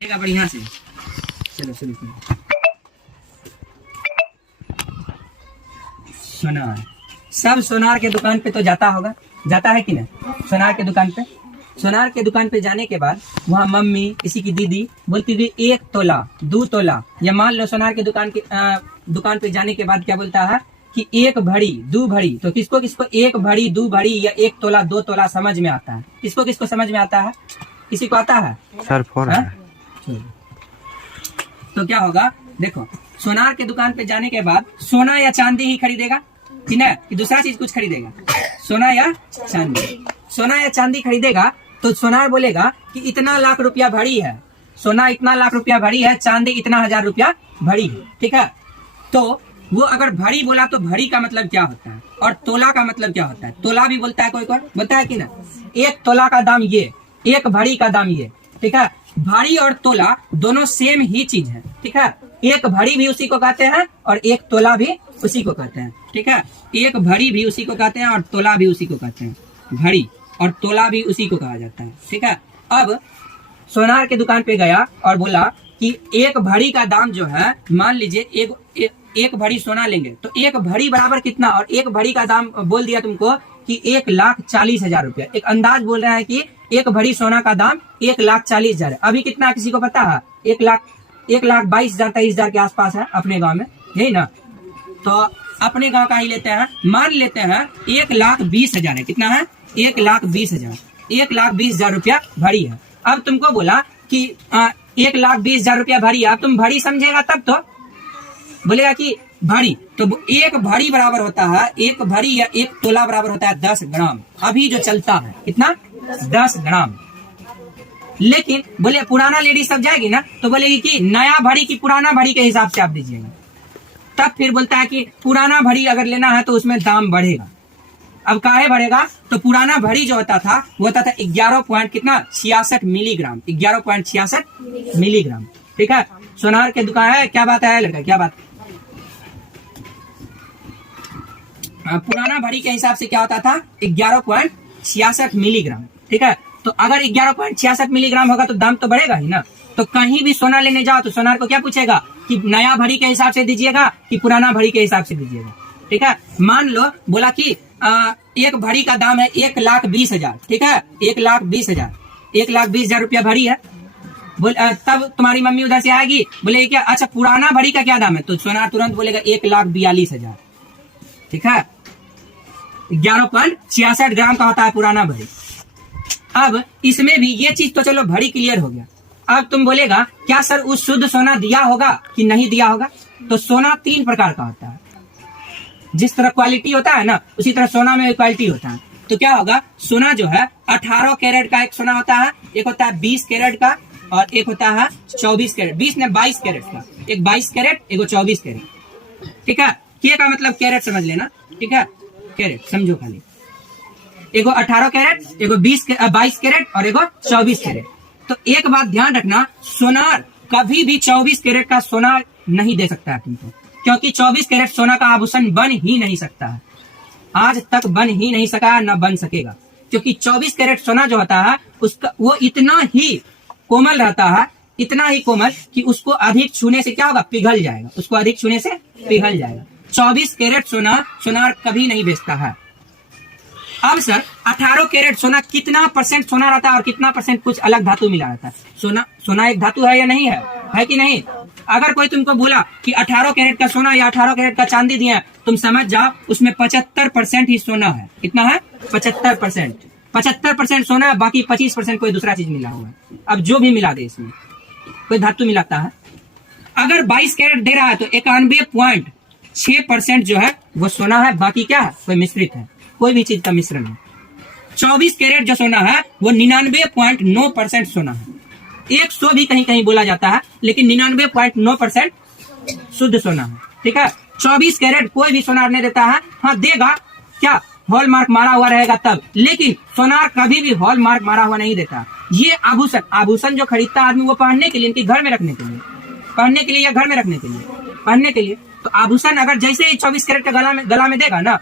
बढ़िया से। चलो शुरू करो। सोनार, सब सोनार के दुकान पे तो जाता होगा, जाता है कि ना? सोनार के दुकान पे, सोनार के दुकान पे जाने के बाद वहाँ मम्मी, किसी की दीदी बोलती थी 1 तोला 2 तोला, या मान लो सोनार के दुकान पे जाने के बाद क्या बोलता है कि 1 भरी 2 भरी। तो किसको किसको 1 भरी 2 भरी या 1 तोला 2 तोला समझ में आता है? किसको किसको समझ में आता है? किसी को आता है? सर फोर है। तो क्या होगा, देखो सोनार के दुकान पे जाने के बाद सोना या चांदी ही खरीदेगा कि ना, कि दूसरा चीज कुछ खरीदेगा? सोना या चांदी, सोना या चांदी खरीदेगा। तो सोनार बोलेगा कि इतना लाख रुपया भरी है, सोना इतना लाख रुपया भरी है, चांदी इतना 1000 रुपया भरी है, ठीक है। तो वो अगर भरी बोला तो भरी का मतलब क्या होता है और तोला का मतलब क्या होता है? तोला भी बोलता है कोई कोई, बोलता है कि ना 1 तोला का दाम ये, 1 भरी का दाम ये, ठीक है। भारी और तोला दोनों सेम ही चीज है, ठीक है। 1 भरी भी उसी को कहते हैं और 1 तोला भी उसी को कहते हैं, ठीक है। 1 भरी भी उसी को कहते हैं और तोला भी उसी को कहते हैं, भरी और तोला भी उसी को कहा जाता है, ठीक है। अब सोनार के दुकान पे गया और बोला कि 1 भरी का दाम जो है, मान लीजिए एक भरी सोना लेंगे तो 1 भरी बराबर कितना, और 1 भरी का दाम बोल दिया तुमको कि 1,40,000 रुपया। एक अंदाज बोल रहा है कि 1 भरी सोना का दाम 1,40,000 है। अभी कितना किसी को पता है? 1,22,000 23,000 के आसपास है अपने गांव में, यही ना। तो अपने गांव का ही लेते हैं, मान लेते हैं 1,20,000 है। कितना है? 1,20,000, 1,20,000 रुपया भरी है। अब तुमको बोला कि 1,20,000 रुपया भरी है, अब तुम भरी समझेगा तब तो बोलेगा कि भरी। तो 1 भरी बराबर होता है, 1 भरी या 1 तोला बराबर होता है 10 ग्राम। अभी जो चलता है कितना? 10 ग्राम। लेकिन बोले पुराना लेडी सब जाएगी ना तो बोलेगी कि नया भरी की पुराना भरी के हिसाब से आप दीजिएगा। तब फिर बोलता है कि पुराना भरी अगर लेना है तो उसमें दाम बढ़ेगा। अब काहे बढ़ेगा? तो पुराना भरी जो होता था वो होता था 11.66 मिलीग्राम, 11.66 मिलीग्राम, ठीक है। सोनार के दुकान है, क्या बात है लड़का, क्या बात? पुराना भरी के हिसाब से क्या होता था? 11.66 मिलीग्राम, ठीक है। तो अगर 11.66 मिलीग्राम होगा तो दाम तो बढ़ेगा ही ना। तो कहीं भी सोना लेने जाओ तो सोनार को क्या पूछेगा कि नया भरी के हिसाब से दीजिएगा कि पुराना भरी के हिसाब से दीजिएगा, ठीक है। मान लो बोला कि 1 भरी का दाम है 1,20,000, ठीक है। 1,20,000, 1,20,000 रुपया भरी है। तब तुम्हारी मम्मी उधर से आएगी, बोलेगी क्या अच्छा पुराना भरी का क्या दाम है? तो सोनार तुरंत बोलेगा 1,42,000, ठीक है। 11.66 ग्राम का होता है पुराना भरी। अब इसमें भी ये चीज तो चलो भरी क्लियर हो गया। अब तुम बोलेगा क्या सर उस शुद्ध सोना दिया होगा कि नहीं दिया होगा? तो सोना 3 प्रकार का होता है। जिस तरह क्वालिटी होता है ना, उसी तरह सोना में क्वालिटी होता है। तो क्या होगा, सोना जो है 18 कैरेट का एक सोना होता है, एक होता है 20 कैरेट का और एक होता है 24 कैरेट, 20 ने 22 कैरेट का, एक 22 कैरेट एक 24 कैरेट, ठीक है। के का मतलब कैरेट समझ लेना, ठीक है। कैरेट समझो खाली, एगो 18 कैरेट, एगो 22 कैरेट और एगो 24 कैरेट। तो एक बात ध्यान रखना, सोनार कभी भी 24 कैरेट का सोना नहीं दे सकता है तुमको, क्योंकि 24 कैरेट सोना का आभूषण बन ही नहीं सकता है, आज तक बन ही नहीं सका, न बन सकेगा। क्योंकि 24 कैरेट सोना जो होता है उसका वो इतना ही कोमल रहता है, इतना ही कोमल कि उसको अधिक छूने से क्या होगा, पिघल जाएगा, उसको अधिक छूने से पिघल जाएगा। 24 कैरेट सोना सोनार कभी नहीं बेचता है। अब सर 18 कैरेट सोना कितना परसेंट सोना रहता है और कितना परसेंट कुछ अलग धातु मिला रहता है? सोना एक धातु है या नहीं है कि नहीं? अगर कोई तुमको बोला कि 18 कैरेट का सोना या 18 कैरेट का चांदी दिया, तुम समझ जाओ उसमें 75% ही सोना है। कितना है? 75%। 75% सोना है, बाकी 25% कोई दूसरा चीज मिला हुआ है। अब जो भी मिला दे इसमें कोई धातु मिलाता है। अगर 22 कैरेट दे रहा है तो 91.6% जो है वो सोना है, बाकी क्या है? कोई मिश्रित है, कोई भी चीज का मिश्रण है। 24 कैरेट जो सोना है वो 99.9% सोना है। 100 भी कहीं कहीं बोला जाता है, लेकिन 99.9% शुद्ध सोना है, ठीक है। 24 कैरेट कोई भी सोनार नहीं देता है। हाँ देगा, क्या हॉलमार्क मारा हुआ रहेगा तब, लेकिन सोनार कभी भी हॉलमार्क मारा हुआ नहीं देता। ये आभूषण जो खरीदता आदमी वो पहनने के लिए, इनके घर में रखने के लिए, पहनने के लिए या घर में रखने के लिए, पहनने के लिए। तो आभूषण अगर जैसे ही 24 कैरेट का गला में देगा ना,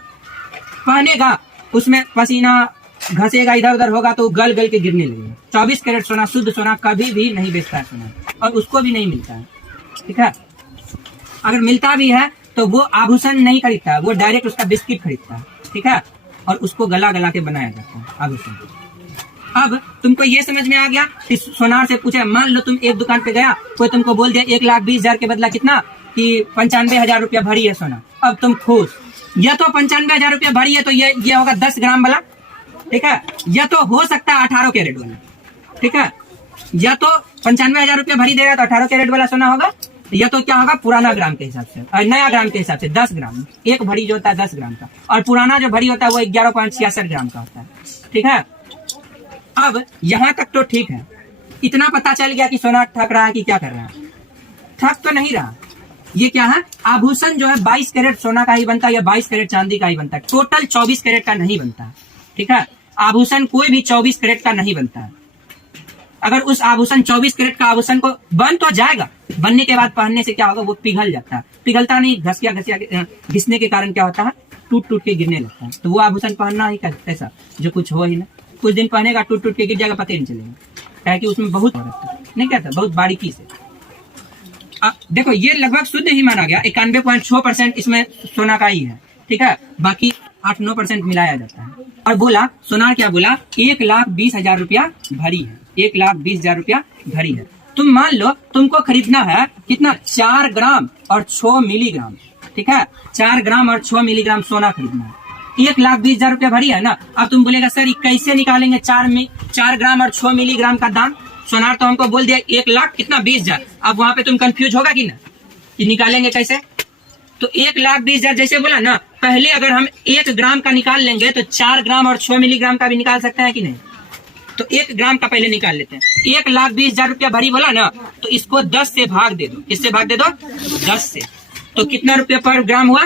पहनेगा, उसमें पसीना घसेगा इधर उधर होगा तो गल गल के गिरने लगेगा। 24 कैरेट सोना, शुद्ध सोना कभी भी नहीं बेचता है सोना, और उसको भी नहीं मिलता है। ठीक है, अगर मिलता भी है तो वो आभूषण नहीं खरीदता है, वो डायरेक्ट उसका बिस्किट खरीदता है। ठीक है, और उसको गला गला के बनाया जाता है आभूषण। अब तुमको ये समझ में आ गया कि सोनार से पूछे, मान लो तुम एक दुकान पे गया, कोई तुमको बोल दिया 1,20,000 के बदला कितना कि 95,000 रुपया भरी है सोना। अब तुम खुश, या तो 95,000 रुपया भरी है तो ये होगा 10 ग्राम वाला। ठीक है, या तो हो सकता है 18 कैरेट वाला। ठीक है, या तो 95,000 रुपया भरी देगा तो 18 कैरेट वाला सोना होगा, या तो क्या होगा पुराना ग्राम के हिसाब से और नया ग्राम के हिसाब से 10 ग्राम। एक भरी जो होता है 10 ग्राम का, और पुराना जो भरी होता है वो 11.66 ग्राम का होता है। ठीक है, अब यहाँ तक तो ठीक है, इतना पता चल गया कि सोना ठग रहा है कि क्या कर रहा है। ठग तो नहीं रहा, ये क्या है, आभूषण जो है 22 कैरेट सोना का ही बनता है या 22 कैरेट चांदी का ही बनता है, टोटल 24 कैरेट का नहीं बनता है। ठीक है, आभूषण कोई भी 24 कैरेट का नहीं बनता है। अगर उस आभूषण 24 कैरेट का आभूषण को बन तो जाएगा, बनने के बाद पहनने से क्या होगा, वो पिघल जाता है। पिघलता नहीं, घसिया घिसने के कारण क्या होता है, टूट टूट के गिरने लगता है। तो वो आभूषण पहनना ही कैसा जो कुछ हो ही ना, कुछ दिन पहनेगा टूट टूट के गिर जाएगा, पता ही नहीं चलेगा, क्या कि उसमें बहुत नहीं कहता, बहुत बारीकी से। देखो ये लगभग शुद्ध ही माना गया, 91.6% इसमें सोना का ही है। ठीक है, बाकी 8-9% मिलाया जाता है। और बोला सोनार क्या बोला, 1,20,000 रुपया भरी है, 1,20,000 रुपया भरी है। तुम मान लो तुमको खरीदना है कितना, 4 ग्राम और 6 मिलीग्राम। ठीक है, 4 ग्राम और 6 मिलीग्राम सोना खरीदना है, 1,20,000 रुपया भरी है ना। अब तुम बोलेगा सर कैसे निकालेंगे 4 ग्राम और 6 मिलीग्राम का दाम, सोनार तो हमको बोल दिया 1,20,000। अब वहां पे तुम कंफ्यूज होगा कि ना, कि निकालेंगे कैसे। तो 1,20,000 जैसे बोला ना, पहले अगर हम 1 ग्राम का निकाल लेंगे तो 4 ग्राम और 6 मिलीग्राम का भी निकाल सकते हैं कि नहीं। तो 1 ग्राम का पहले निकाल लेते हैं। 1,20,000 रुपया भरी बोला ना, तो इसको 10 से भाग दे दो। किससे भाग दे दो, 10 से। तो कितना रुपया पर ग्राम हुआ,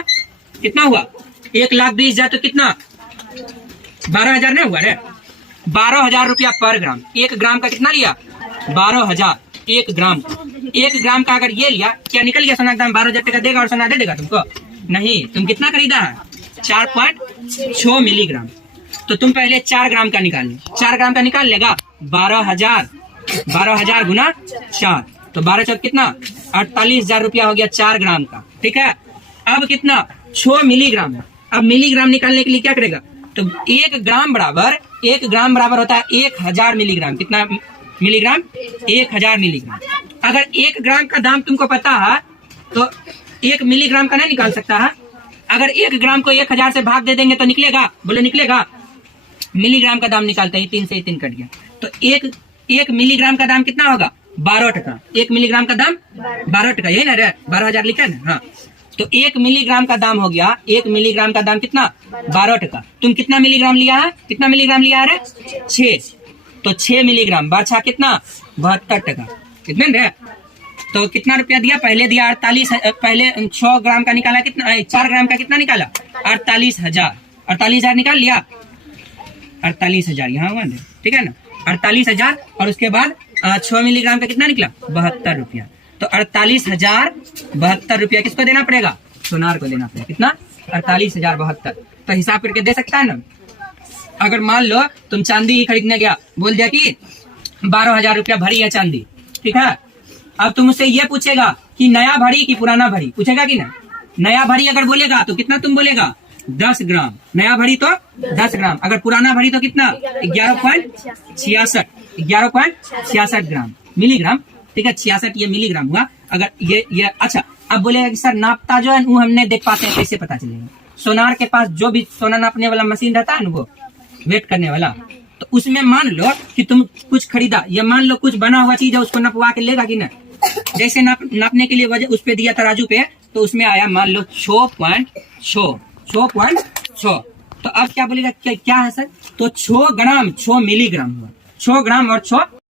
कितना हुआ, 1,20,000 तो कितना 12,000 नहीं हुआ रे, 12,000 रुपया पर ग्राम। 1 ग्राम का कितना लिया, 12,000। 1 ग्राम, 1 ग्राम का अगर ये लिया, क्या निकल गया सोना एकदम 12,000 टका देगा और सोना दे देगा तुमको, नहीं। तुम कितना खरीदा है, 4.6 मिलीग्राम। तो तुम पहले 4 ग्राम का निकाल लो, 4 ग्राम का निकाल लेगा 12,000 गुना 4, तो 12 चौक कितना, 48,000 रुपया हो गया 4 ग्राम का। ठीक है, अब कितना 6 मिलीग्राम है। अब मिलीग्राम निकालने के लिए क्या करेगा, तो 1 ग्राम बराबर होता है 1,000 मिलीग्राम। कितना मिलीग्राम, 1,000 मिलीग्राम। अगर 1 ग्राम का दाम तुमको पता है तो 1 मिलीग्राम का नहीं निकाल सकता है। अगर 1 ग्राम को 1,000 से भाग दे देंगे तो निकलेगा, बोलो निकलेगा। मिलीग्राम का दाम निकालते हैं, 3 से 3 कट गया, तो 1 मिलीग्राम का दाम कितना होगा, 12 टका। 1 मिलीग्राम का दाम 12 टका, यही ना रे, 12,000 लिखा है ना। हाँ, तो 1 मिलीग्राम का दाम हो गया, 1 मिलीग्राम का दाम कितना, 12 टका। तुम कितना मिलीग्राम लिया है, कितना मिलीग्राम लिया है, 6। तो 6 मिलीग्राम बचा कितना, 72 टका। कितने रे, तो कितना रुपया दिया, पहले दिया 48, पहले 6 ग्राम का निकाला कितना, 4 ग्राम का कितना निकाला, 48,000। 48,000 निकाल लिया, 48,000 यहाँ हुआ ना, ठीक है ना, 48,000। और उसके बाद 6 मिलीग्राम का कितना निकला, 72 रुपया। तो 48,072 रुपया किसको देना पड़ेगा, सोनार को देना पड़ेगा। कितना, 48,072। तो हिसाब करके दे सकता है ना। अगर मान लो तुम चांदी ही खरीदने गया, बोल दिया कि 12,000 रुपया भरी है चांदी। ठीक है, अब तुम उससे ये पूछेगा कि नया भरी कि पुराना भरी, पूछेगा कि ना। नया भरी अगर बोलेगा तो कितना तुम बोलेगा, 10 ग्राम। नया भरी तो 10 ग्राम। अगर पुराना भरी तो कितना, 11.66 ग्राम मिलीग्राम। ठीक है, 66 ये मिलीग्राम हुआ। अगर ये अच्छा, अब बोलेगा कि सर नापता जो है वो हमने देख पाते हैं, कैसे पता चलेगा। सोनार के पास जो भी सोना नापने वाला मशीन रहता है ना, वो वेट करने वाला, तो उसमें मान लो कि तुम कुछ खरीदा, या मान लो कुछ बना हुआ चीज है, उसको नपवा के लेगा कि ना। जैसे नापने के लिए वजह उस पे दिया तराजू पे, तो उसमें आया मान लो 6.6। तो अब क्या बोलेगा, क्या है सर, तो 6 ग्राम 6 मिलीग्राम हुआ। 6 ग्राम और 6